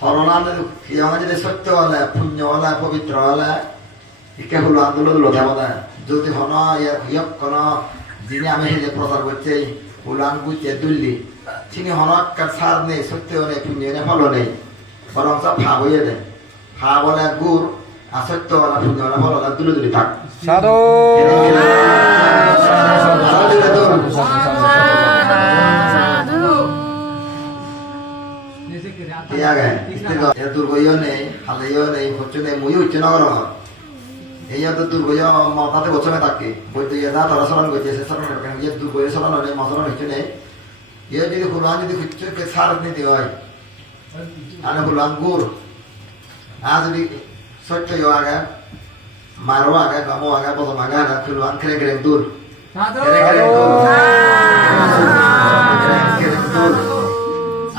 হরনাম young যদি সত্য হলে পুণ্য হলে পবিত্র হলে ইকে হলো আন্দোলন লোধা বলে যদি হন ইয়ক কোন যিনি আমি যে প্রচার করছে উলান বুঝছে দুল্লি তিনি হনকার সার নেই সত্য নেই পুণ্য নেই ফল নেই বরং সব ফা বইয়ে দেয় ফা বলে গুড় আর সত্য হলে পুণ্য হলে ফল হলে দুলে দুলি থাক সাধু দুর্গইও নেই হালেও নেই হচ্ছে নেই মুই হচ্ছে না করো এই তো দুর্গইও মাথাতে বছরে থাকে বইতে যা তারা সরান করছে সে সরান কেন ইয়ে দুর্গইও সরানো নেই মশলানো হচ্ছে নেই ইয়ে যদি হুলান যদি হচ্ছে সার নিতে হয় আর হুলান গুড় আর যদি সত্য আগে মারো আগে গামো আগে প্রথম আগে আগে হুলান খেলে খেলে দূর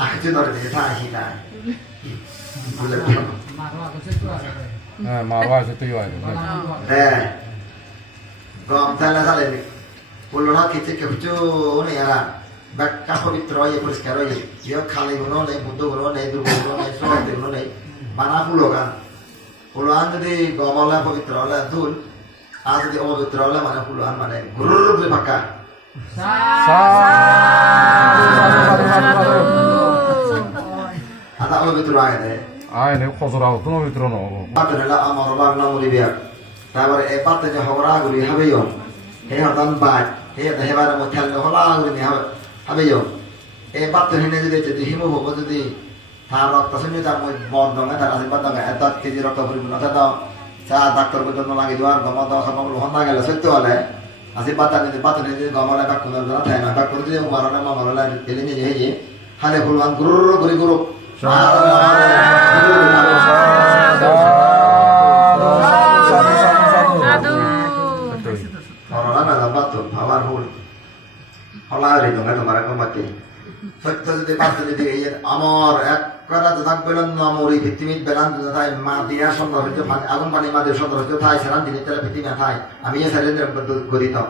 আখছে ধরে দিয়ে থাকি না মারওয়া সত্যি হয় হ্যাঁ গম তাহলে তাহলে বললো না কিছু কিছু নেই আর ব্যাগটা পবিত্র হয় পরিষ্কার হয় ইয়ে খালি গুলো নেই বুদ্ধ গুলো নেই দুর্গ গুলো নেই সমাজের গুলো নেই বানা ফুলো গান ফুলান যদি গম হলে পবিত্র হলে দুল আর যদি অপবিত্র হলে মানে ফুলান মানে গুরুর উপরে ফাঁকা আদা অপবিত্র আগে দেয় আয় নে খজরাও কোনো ভিতর নহব পাতে হলে আমার বাগ নামরি বিয়া তারপরে এই পাতে যে হবরা গুলি হাবেও হে হতান বাজ হে হেবার মধ্যে হলা গুলি হাবেও এই পাতে হেনে যদি হিমু হবো যদি তার রক্ত শুনে তার মন দঙে তার আশীর্বাদ দঙে এত কেজি রক্ত পরিপূর্ণ দাও চা ডাক্তার পর্যন্ত লাগি দেওয়ার গম দেওয়া সব হন না গেলে সত্য হলে আশীর্বাদ যদি পাতে যদি গমলে বাক কোনো না থাকে না বাক করে যদি মারনে মারলে এলে নিয়ে যে হালে ফুলবান গুরু গুরু গুরু আমার এক মরি পৃথিবীর বেলান মা দিয়া সুন্দর হচ্ছে আগুন পানি মা দিয়ে সুন্দর হচ্ছে থাই সেরান দিনে তেলে পৃথিবী থাই আমি এ সাইলেন্ট করিতাম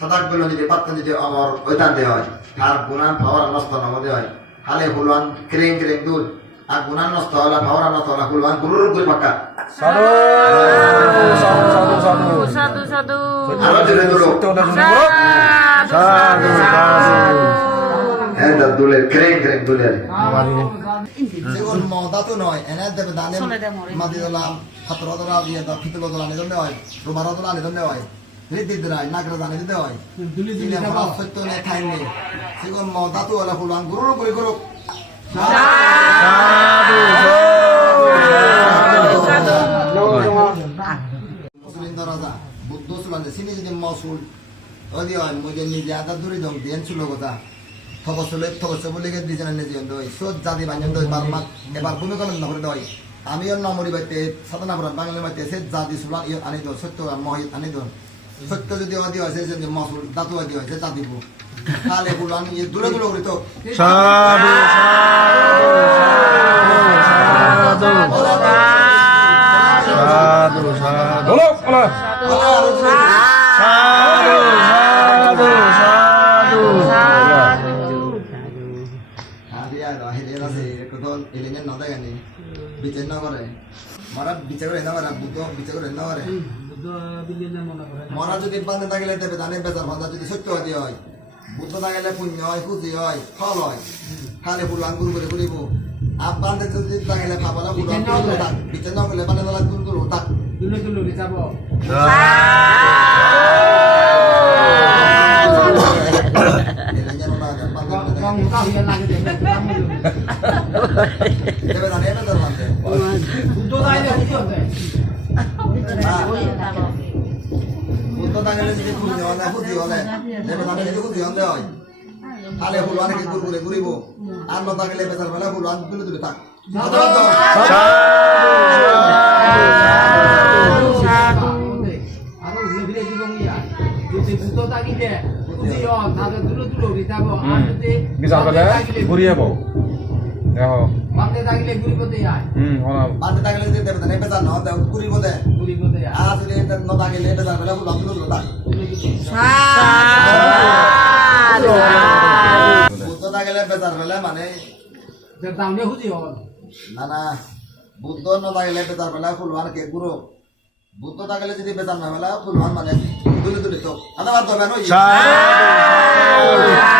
সদাক বেলন যদি পাত্র যদি আমার ওইটান দেওয়া হয় আর গুণান পাওয়ার নষ্ট নামে হয় হালে ফুলওয়ান ক্রেং ক্রেং দূর আর গুণান নষ্ট হলে পাওয়ার নষ্ট হলে ফুলওয়ান গুরুর গুল পাক্কা সাধু সাধু সাধু সাধু সাধু আরো জোরে দূর সাধু হ্যাঁ দুলের ক্রেং ক্রেং দুলের যেগুলো মদা তো নয় এনে দেবে দানে মাটি দলাম হাতর দলা দিয়ে দা ফিতল দলা নিদন দেওয়া হয় রোবার দলা নিদন দেওয়া হয় হৃদি দ্রাই নাগরা দানে দিতে হয় দিলে হলা সত্য নেই ঠাই নেই সেগুলো মদা তো হলে ফুলবান গুরুর গুলি গুরু মুসলিম রাজা বুদ্ধ সুলান সিনি যদি মসুল ওদি হয় মুজে নিজে আদা দূরে দম দেন ছিল কথা থবসলে বলে গিয়ে দিজনে নিজে দই সদ জাতি বাঞ্জন দই বারমাত এবার ভূমিকলন না করে দই আমি অন্য মরি বাইতে সাধনা করা বাংলা বাইতে সে জাতি সুলান ইয়ে আনি দো সত্য মহিত আনি দো সত্য যদি অদি হয় সে যে মসুল দাতু অদি হয় সে জাতি বু তাহলে বুলান ইয়ে দূরে দূরে করে তো সাধু সাধু সাধু বলো বলো বিচার না করে মরা বিচার করে না করে বুদ্ধ বিচার করে না করে মরা যদি বান্ধে থাকলে দেবে জানে বেচার বান্ধা যদি সত্যবাদী হয় বুদ্ধ থাকলে পুণ্য হয় পুঁজি হয় ফল হয় খালে ফুল আঙ্গুর করে ঘুরিব আর বান্ধে যদি থাকলে খাবালা ফুল বিচার না করলে বান্ধে তালা গুল গুলো থাক দেবে জানে বেচার বান্ধে বুদ্ধ থাকলে যদি পুণ্য হলে পুঁজি হলে দেবে জানে যদি পুঁজি হলে হয় তাহলে ফুলওয়ান কি ঘুরে ঘুরিব আর না থাকলে বেচার বেলা ফুলওয়ান তুলে তুলে থাক বিচার করে ঘুরিয়ে বউ দেখো বান্দে থাকলে ঘুরিব দেয় হনা বান্ধে থাকলে যদি দেবে জানে বেচার না দেও ঘুরিব দে আর যদি না থাকলে বেচার বেলা ফুলওয়ান তুলে তুলে থাক বুদ্ধ থাকলে বেচার বেলা মানে দামনে হুজি হল না না বুদ্ধ ন থাকলে বেতার বেলা ফুলবান কে গুরু বুদ্ধ থাকলে যদি বেতার না বেলা ফুলবান মানে দুলি দুলি তো আদাবার তো বেন সাধু